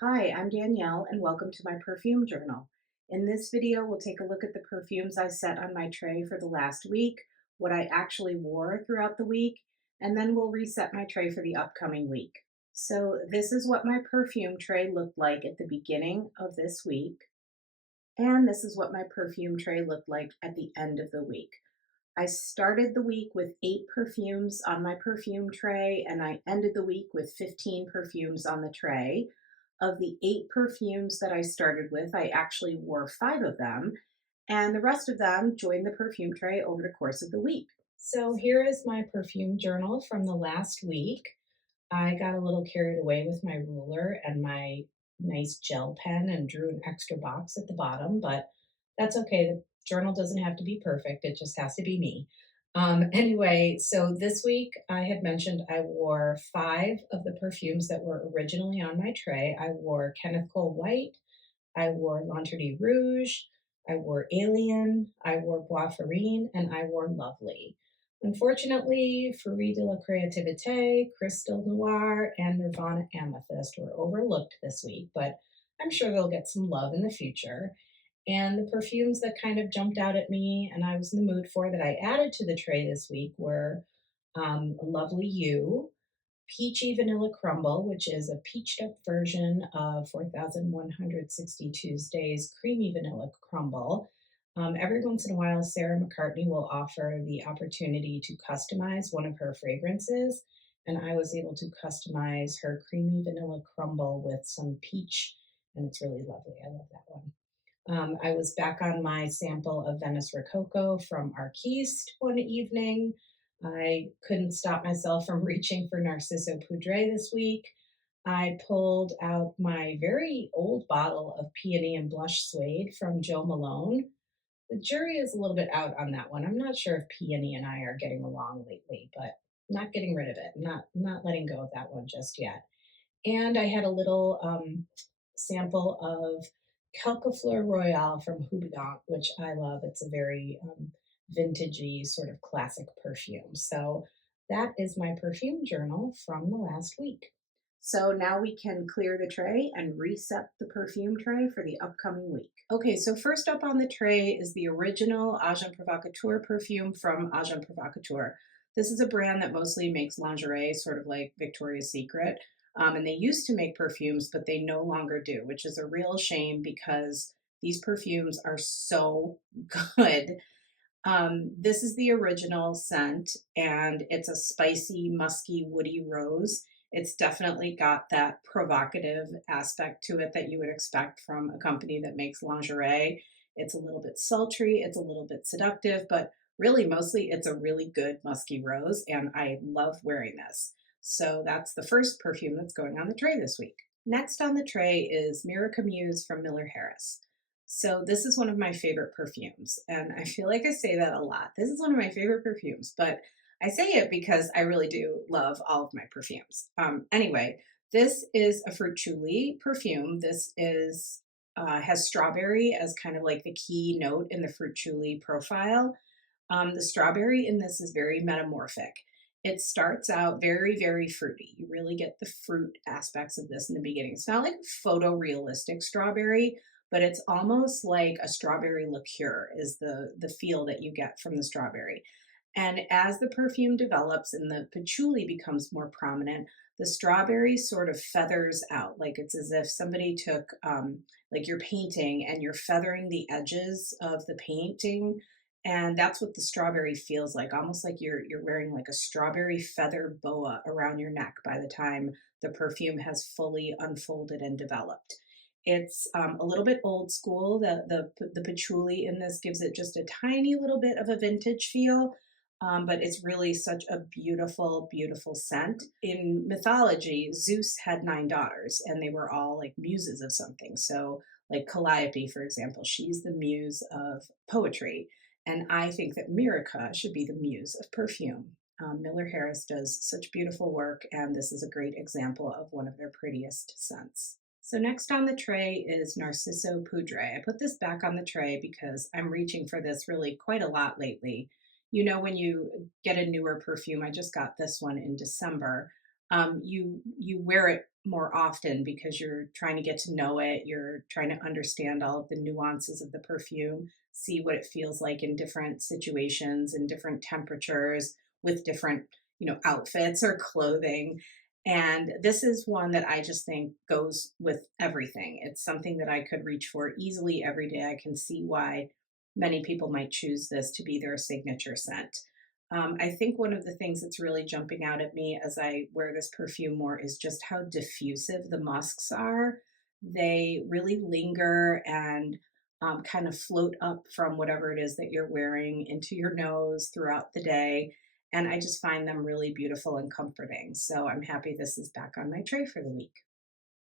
Hi, I'm Danielle and welcome to my perfume journal. In this video, we'll take a look at the perfumes I set on my tray for the last week, what I actually wore throughout the week, and then we'll reset my tray for the upcoming week. So this is what my perfume tray looked like at the beginning of this week, and this is what my perfume tray looked like at the end of the week. I started the week with 8 perfumes on my perfume tray, and I ended the week with 15 perfumes on the tray. Of the 8 perfumes that I started with, I actually wore 5 of them, and the rest of them joined the perfume tray over the course of the week. So here is my perfume journal from the last week. I got a little carried away with my ruler and my nice gel pen and drew an extra box at the bottom, but that's okay. The journal doesn't have to be perfect, it just has to be me. Anyway, so this week I had mentioned I wore 5 of the perfumes that were originally on my tray. I wore Kenneth Cole White, I wore L'Entrée Rouge, I wore Alien, I wore Bois Farine, and I wore Lovely. Unfortunately, Fruit de la Créativité, Crystal Noir, and Nirvana Amethyst were overlooked this week, but I'm sure they'll get some love in the future. And the perfumes that kind of jumped out at me and I was in the mood for that I added to the tray this week were Lovely You, Peachy Vanilla Crumble, which is a peached up version of 4160 Tuesdays Creamy Vanilla Crumble. Every once in a while, Sarah McCartney will offer the opportunity to customize one of her fragrances, and I was able to customize her Creamy Vanilla Crumble with some peach, and it's really lovely. I love that one. I was back on my sample of Venice Rococo from Arquiste one evening. I couldn't stop myself from reaching for Narciso Poudree this week. I pulled out my very old bottle of Peony and Blush Suede from Joe Malone. The jury is a little bit out on that one. I'm not sure if Peony and I are getting along lately, but not getting rid of it, not letting go of that one just yet. And I had a little sample of Quelquefleur Royale from Houbigant, which I love. It's a very vintagey sort of classic perfume. So that is my perfume journal from the last week. So now we can clear the tray and reset the perfume tray for the upcoming week. Okay, so first up on the tray is the original Agent Provocateur perfume from Agent Provocateur. This is a brand that mostly makes lingerie, sort of like Victoria's Secret. And they used to make perfumes, but they no longer do, which is a real shame because these perfumes are so good. This is the original scent, and it's a spicy, musky, woody rose. It's definitely got that provocative aspect to it that you would expect from a company that makes lingerie. It's a little bit sultry, it's a little bit seductive, but really mostly it's a really good musky rose, and I love wearing this. So that's the first perfume that's going on the tray this week. Next on the tray is Myrica Muse from Miller Harris. So this is one of my favorite perfumes, and I feel like I say that a lot. This is one of my favorite perfumes, but I say it because I really do love all of my perfumes. Anyway, this is a fruit perfume. This is has strawberry as kind of like the key note in the fruit profile. The strawberry in this is very metamorphic. It starts out very, very fruity. You really get the fruit aspects of this in the beginning. It's not like photorealistic strawberry, but it's almost like a strawberry liqueur is the feel that you get from the strawberry. And as the perfume develops and the patchouli becomes more prominent, the strawberry sort of feathers out. Like it's as if somebody took, like you're painting and you're feathering the edges of the painting. And that's what the strawberry feels like, almost like you're wearing like a strawberry feather boa around your neck by the time the perfume has fully unfolded and developed. It's a little bit old school. The patchouli in this gives it just a tiny little bit of a vintage feel, but it's really such a beautiful, beautiful scent. In mythology, Zeus had 9 daughters, and they were all like muses of something. So, like Calliope, for example, she's the muse of poetry, and I think that Myrica should be the muse of perfume. Miller Harris does such beautiful work, and this is a great example of one of their prettiest scents. So next on the tray is Narciso Poudree. I put this back on the tray because I'm reaching for this really quite a lot lately. You know, when you get a newer perfume, I just got this one in December. you wear it more often because you're trying to get to know it. You're trying to understand all of the nuances of the perfume, see what it feels like in different situations and different temperatures with different, outfits or clothing. And this is one that I just think goes with everything. It's something that I could reach for easily every day. I can see why many people might choose this to be their signature scent. I think one of the things that's really jumping out at me as I wear this perfume more is just how diffusive the musks are. They really linger and kind of float up from whatever it is that you're wearing into your nose throughout the day. And I just find them really beautiful and comforting. So I'm happy this is back on my tray for the week.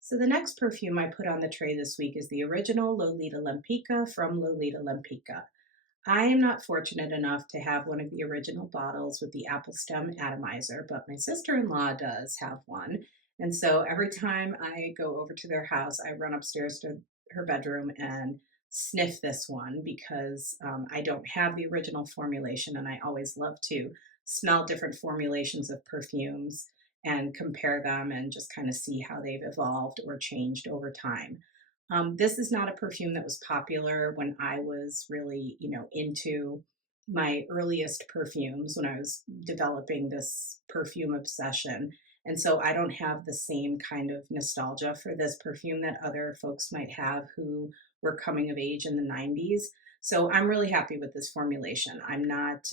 So the next perfume I put on the tray this week is the original Lolita Lempicka from Lolita Lempicka. I am not fortunate enough to have one of the original bottles with the apple stem atomizer, but my sister-in-law does have one. And so every time I go over to their house, I run upstairs to her bedroom and sniff this one because I don't have the original formulation, and I always love to smell different formulations of perfumes and compare them and just kind of see how they've evolved or changed over time. This is not a perfume that was popular when I was really, into my earliest perfumes when I was developing this perfume obsession. And so I don't have the same kind of nostalgia for this perfume that other folks might have who were coming of age in the 90s. So I'm really happy with this formulation. I'm not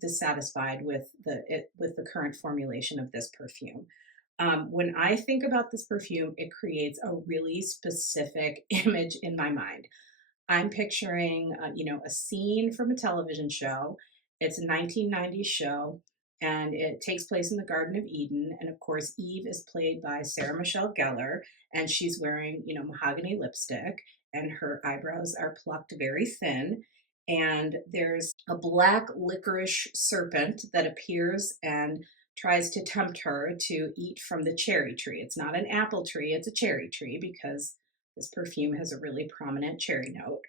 dissatisfied with the current formulation of this perfume. When I think about this perfume, it creates a really specific image in my mind. I'm picturing, a scene from a television show. It's a 1990s show, and it takes place in the Garden of Eden. And of course, Eve is played by Sarah Michelle Gellar, and she's wearing, mahogany lipstick, and her eyebrows are plucked very thin. And there's a black licorice serpent that appears and tries to tempt her to eat from the cherry tree. It's not an apple tree, it's a cherry tree because this perfume has a really prominent cherry note.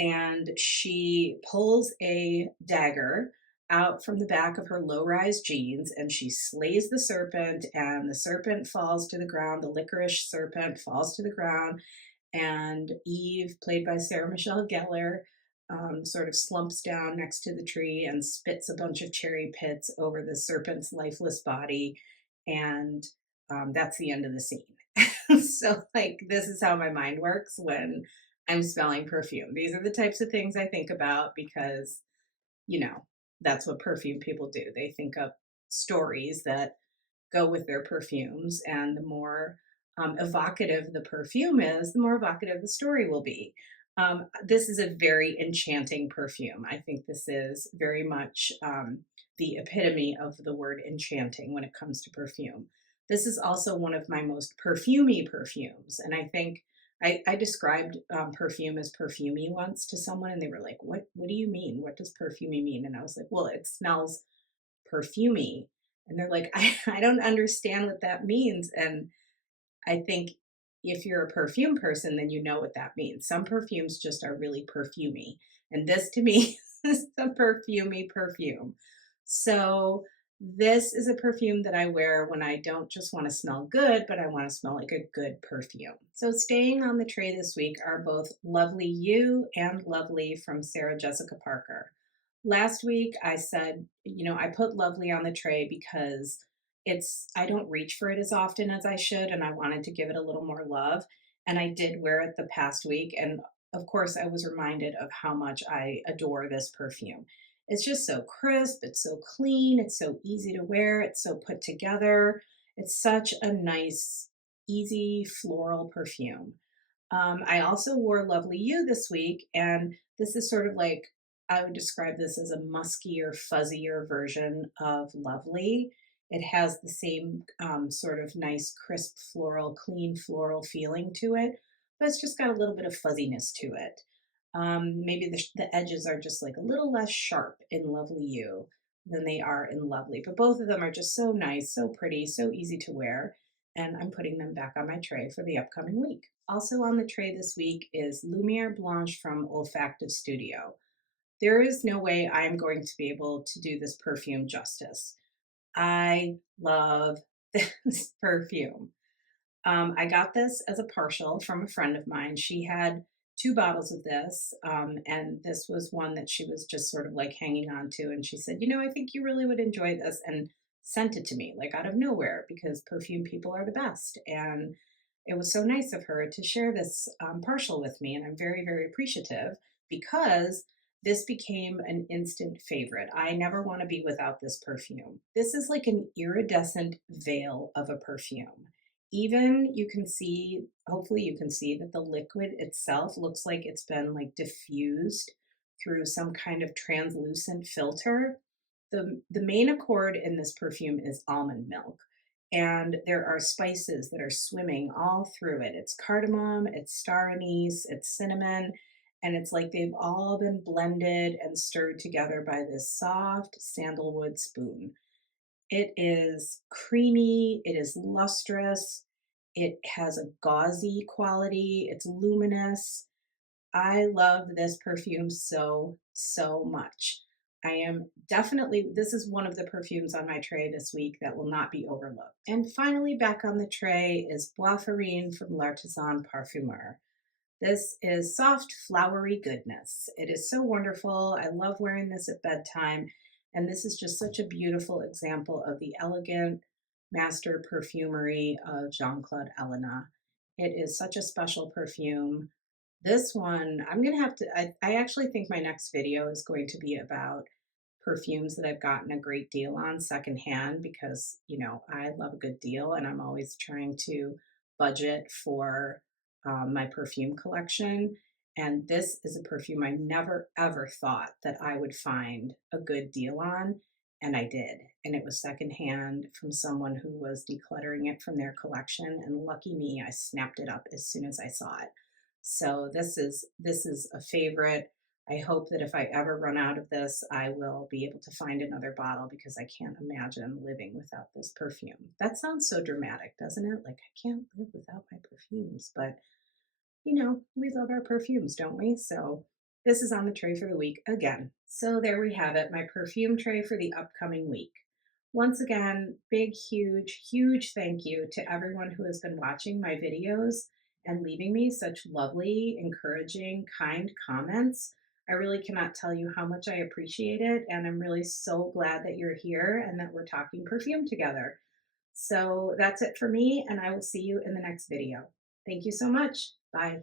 And she pulls a dagger out from the back of her low rise jeans and she slays the serpent, and the serpent falls to the ground. The licorice serpent falls to the ground, and Eve, played by Sarah Michelle Gellar, sort of slumps down next to the tree and spits a bunch of cherry pits over the serpent's lifeless body. And that's the end of the scene. So, like, this is how my mind works when I'm smelling perfume. These are the types of things I think about because, you know, that's what perfume people do. They think up stories that go with their perfumes, and the more evocative the perfume is, the more evocative the story will be. This is a very enchanting perfume. I think this is very much the epitome of the word enchanting when it comes to perfume. This is also one of my most perfumey perfumes, and I think I described perfume as perfumey once to someone, and they were like, What do you mean? What does perfumey mean?" And I was like, "Well, it smells perfumey." And they're like, I don't understand what that means. And I think if you're a perfume person, then you know what that means. Some perfumes just are really perfumey. And this to me is a perfumey perfume. So this is a perfume that I wear when I don't just want to smell good, but I want to smell like a good perfume. So staying on the tray this week are both Lovely You and Lovely from Sarah Jessica Parker. Last week I said, I put Lovely on the tray because I don't reach for it as often as I should, and I wanted to give it a little more love. And I did wear it the past week, and of course I was reminded of how much I adore this perfume. It's just so crisp, it's so clean, it's so easy to wear, it's so put together. It's such a nice, easy floral perfume. I also wore Lovely You this week, and this is sort of like, I would describe this as a muskier, fuzzier version of Lovely. It has the same sort of nice, crisp floral, clean floral feeling to it, but it's just got a little bit of fuzziness to it. Maybe the edges are just like a little less sharp in Lovely You than they are in Lovely, but both of them are just so nice, so pretty, so easy to wear, and I'm putting them back on my tray for the upcoming week. Also on the tray this week is Lumière Blanche from Olfactive Studio. There is no way I'm going to be able to do this perfume justice. I love this perfume. I got this as a partial from a friend of mine. She had two bottles of this, and this was one that she was just sort of like hanging on to. And she said, I think you really would enjoy this, and sent it to me like out of nowhere because perfume people are the best. And it was so nice of her to share this partial with me. And I'm very, very appreciative because this became an instant favorite. I never want to be without this perfume. This is like an iridescent veil of a perfume. Even you can see, hopefully you can see that the liquid itself looks like it's been like diffused through some kind of translucent filter. The main accord in this perfume is almond milk, and there are spices that are swimming all through it. It's cardamom, it's star anise, it's cinnamon, and it's like they've all been blended and stirred together by this soft sandalwood spoon. It is creamy, it is lustrous, it has a gauzy quality, it's luminous. I love this perfume so, so much. I am definitely, this is one of the perfumes on my tray this week that will not be overlooked. And finally, back on the tray is Bois Farine from L'Artisan Parfumeur. This is soft, flowery goodness. It is so wonderful. I love wearing this at bedtime. And this is just such a beautiful example of the elegant master perfumery of Jean-Claude Ellena. It is such a special perfume. This one, I'm going to have to, I actually think my next video is going to be about perfumes that I've gotten a great deal on secondhand because, I love a good deal and I'm always trying to budget for my perfume collection. And this is a perfume I never ever thought that I would find a good deal on. And I did. And it was secondhand from someone who was decluttering it from their collection. And lucky me, I snapped it up as soon as I saw it. So this is a favorite. I hope that if I ever run out of this, I will be able to find another bottle because I can't imagine living without this perfume. That sounds so dramatic, doesn't it? Like I can't live without my perfumes, but we love our perfumes, don't we? So this is on the tray for the week again. So there we have it, my perfume tray for the upcoming week. Once again, big, huge, huge thank you to everyone who has been watching my videos and leaving me such lovely, encouraging, kind comments. I really cannot tell you how much I appreciate it. And I'm really so glad that you're here and that we're talking perfume together. So that's it for me, and I will see you in the next video. Thank you so much. Bye.